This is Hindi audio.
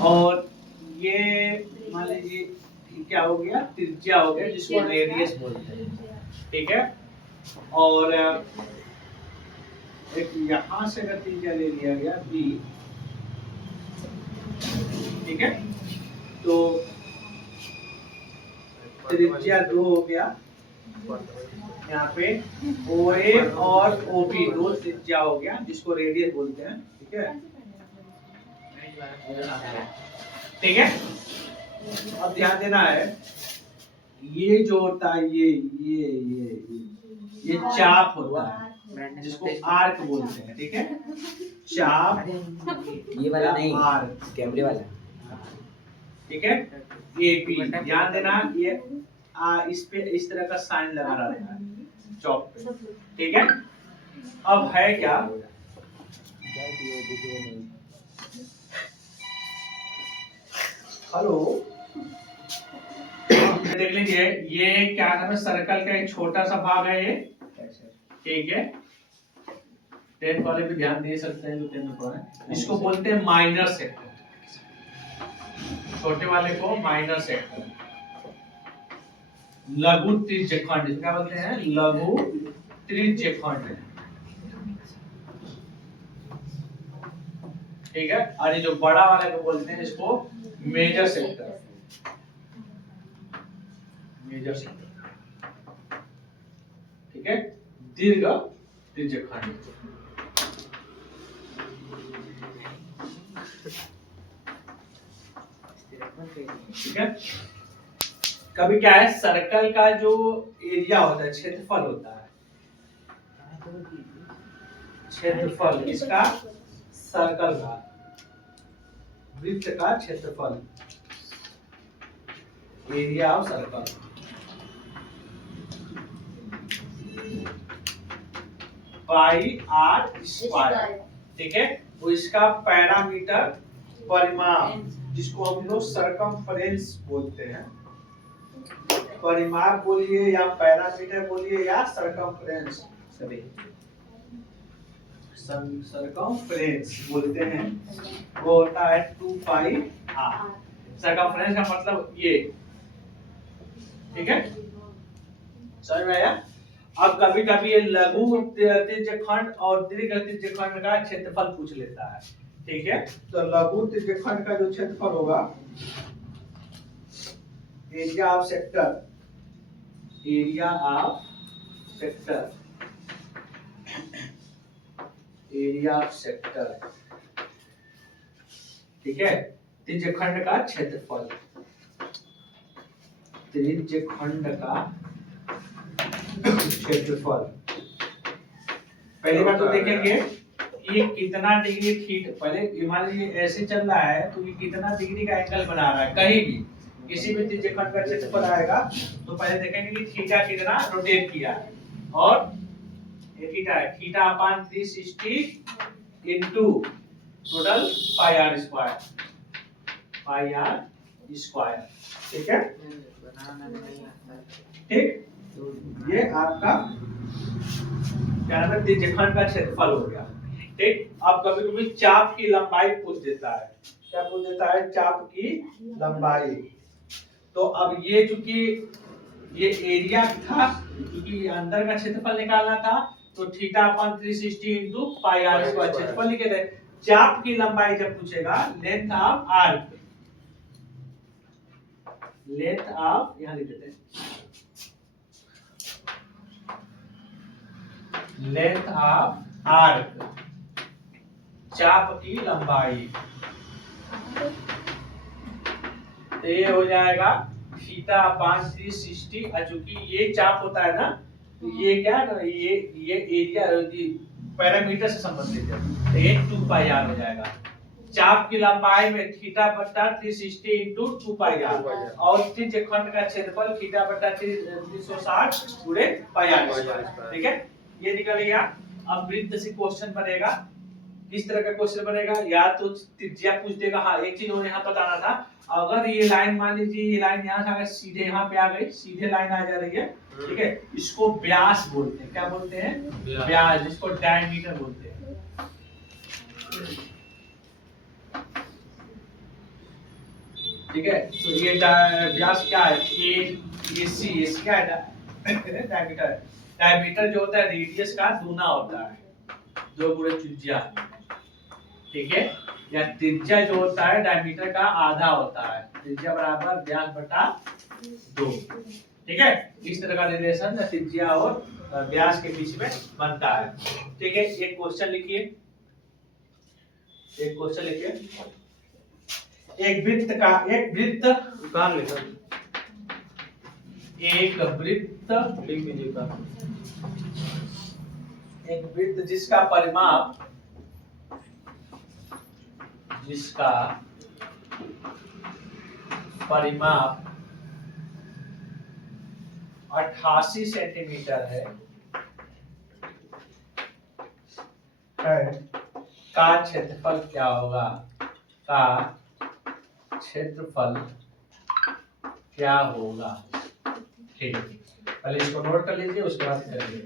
और ये मान लीजिए क्या हो गया, त्रिज्या हो गया, जिसको रेडियस बोलते हैं। ठीक है, और एक यहां से अगर त्रिज्या ले लिया गया बी, ठीक है, तो त्रिज्या 2 हो गया, यहाँ पे OA और OB दो त्रिज्या हो गया, जिसको रेडियस बोलते हैं। ठीक है, ठीक है। अब ध्यान देना है, ये जो होता है ये चाप होता है, जिसको आर्क बोलते हैं। ठीक है, चाप, ये वाला नहीं, आर्क, कैमरे वाला। ठीक है। AP ध्यान देना, ये इस पे इस तरह का साइन लगा रहता है चौक पे। ठीक है, अब है क्या, हेलो, देख लीजिए, ये क्या नाम है, सर्कल का एक छोटा सा भाग है ये। ठीक है, 10 वाले पे ध्यान दे सकते हैं जो 10 में पढ़े, इसको बोलते हैं माइनर सेक्टर। छोटे वाले को माइनर सेक्टर, लघु त्रिज्यखंड क्या बोलते हैं, लघु त्रिज्यखंड। ठीक है, और ये जो बड़ा वाले को बोलते हैं इसको मेजर सेक्टर, मेजर सेक्टर। ठीक है, दीर्घ त्रिज्यखंड। ठीक है, कभी क्या है, सर्कल का जो एरिया होता है, क्षेत्रफल होता है, क्षेत्रफल इसका, सर्कल का, वृत्त का क्षेत्रफल, area of circle, pi r square. ठीक है, वो इसका पैरामीटर, परिमाप, जिसको हम लोग सरकमफ्रेंस बोलते हैं। परिमाप बोलिए या पैरामीटर बोलिए या सरकमफ्रेंस, सभी सरकमफ्रेंस बोलते हैं। वो होता है 2 पाई आर। सरकमफ्रेंस का मतलब ये। ठीक है, समझ में आया। अब कभी कभी ये लघु त्रिज्यखंड और दीर्घ त्रिज्यखंड का क्षेत्रफल पूछ लेता है। ठीक है, तो लघु त्रिज्यखंड का जो क्षेत्रफल होगा, area of sector, area of sector, area of sector. ठीक है, त्रिज्यखंड का क्षेत्रफल, त्रिज्यखंड का क्षेत्रफल। पहली बात तो देखेंगे ये कितना डिग्री थीटा, पहले मान लीजिए ऐसे चल रहा है तो ये कितना डिग्री का एंगल बना रहा है, कहीं भी किसी भी त्रिज्यखंड का क्षेत्रफल आएगा तो पहले देखेंगे कि थीटा कितना रोटेट किया है, और ये थीटा है, theta upon 360 into total pi r square, pi r square. ठीक है, ठीक, ये आपका क्या नाम है, त्रिज्यखंड का क्षेत्रफल हो गया। ठीक, अब कभी कभी चाप की लंबाई पूछ देता है, क्या पूछ देता है, चाप की लंबाई। तो अब ये चूंकि ये एरिया था, क्योंकि अंदर का क्षेत्रफल निकालना था, तो theta upon 360 into pi r square क्षेत्रफल लिखे थे। चाप की लंबाई जब पूछेगा, length of arc, length of, यहां लिख देते हैं, लेंथ ऑफ आर्क, चाप की लंबाई, तो ये हो जाएगा थीटा अपान 360। चूंकि ये चाप होता है ना, तो ये क्या है ना, ये एरिया पैरामीटर से संबंधित है, तो ये 2 पाई आर हो जाएगा। चाप की लंबाई में थीटा बटा 360 इनटू 2 पाई आर, और त्रिज्यखंड का क्षेत्रफल थीटा बटा 360 पूरे पाई आर। ठीक है, ये निकल गया। अब वृत्त से क्वेश्चन बनेगा, किस तरह का क्वेश्चन बनेगा, या तो त्रिज्या पूछ देगा। हाँ, एक चीज हमें यहाँ बताना था, अगर ये लाइन मान लीजिए, ये लाइन यहाँ से अगर सीधे यहाँ पे आ गई, सीधे लाइन आ जा रही है, ठीक है, इसको व्यास बोलते हैं, क्या बोलते हैं, व्यास, जिसको डायमीटर बोलते हैं। ठीक है, तो ये व्यास क्या है, ए सी क्या है, डायमीटर। डायमीटर जो होता है रेडियस का दूना होता है, जो पूरे त्रिज्या, ठीक है, या त्रिज्या जो होता है डायमीटर का आधा होता है, त्रिज्या बराबर व्यास बटा 2, ठीक है। इस तरह का रिलेशन त्रिज्या और व्यास के बीच में बनता है, ठीक है। एक क्वेश्चन लिखिए, एक क्वेश्चन लिखिए, एक वृत्त कहां लिखा, एक वृत्त लिख दीजिएगा, एक वृत्त जिसका परिमाप 88 सेंटीमीटर है, का क्षेत्रफल क्या होगा, का क्षेत्रफल क्या होगा, ठीक है। पहले इसको नोट कर लीजिए, उसके बाद करेंगे।